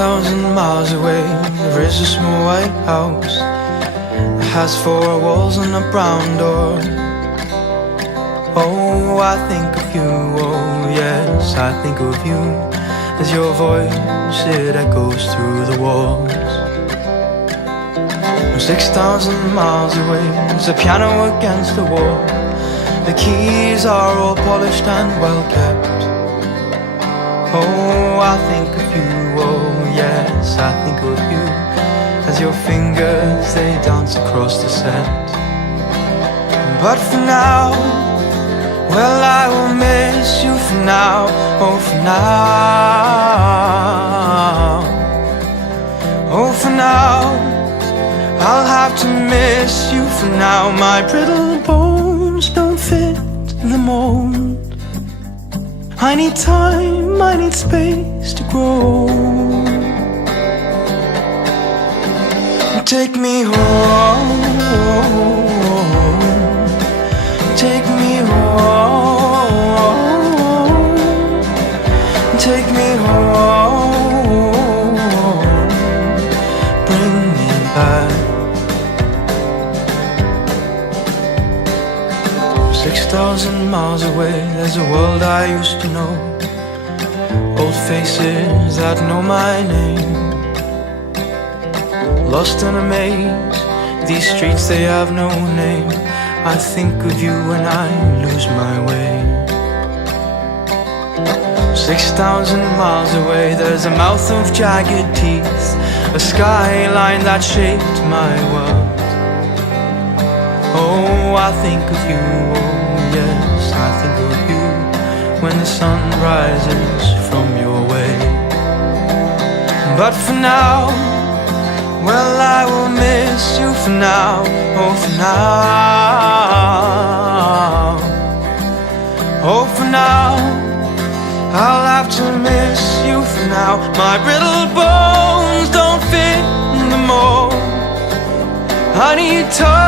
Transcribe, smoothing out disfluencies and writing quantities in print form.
6,000 miles away, there is a small white house. It has 4 walls and a brown door. Oh, I think of you, oh yes, I think of you, as your voice, it echoes through the walls. 6,000 miles away, there's a piano against the wall. The keys are all polished and well kept. Oh, I think of you, oh yes, I think of you, as your fingers, they dance across the set. But for now, well, I will miss you for now, oh for now. Oh, for now, I'll have to miss you for now. My brittle bones don't fit the mold. I need time, I need space to grow. Take me home, take me home, take me home, bring me back. 6,000 miles away, there's a world I used to know. Old faces that know my name. Lost in a maze, these streets, they have no name. I think of you when I lose my way. 6,000 miles away, there's a mouth of jagged teeth, a skyline that shaped my world. Oh, I think of you, oh yes, I think of you, when the sun rises from your way. But for now, well, I will miss you for now, oh for now. Oh, for now, I'll have to miss you for now. My brittle bones don't fit in the mold. I need time,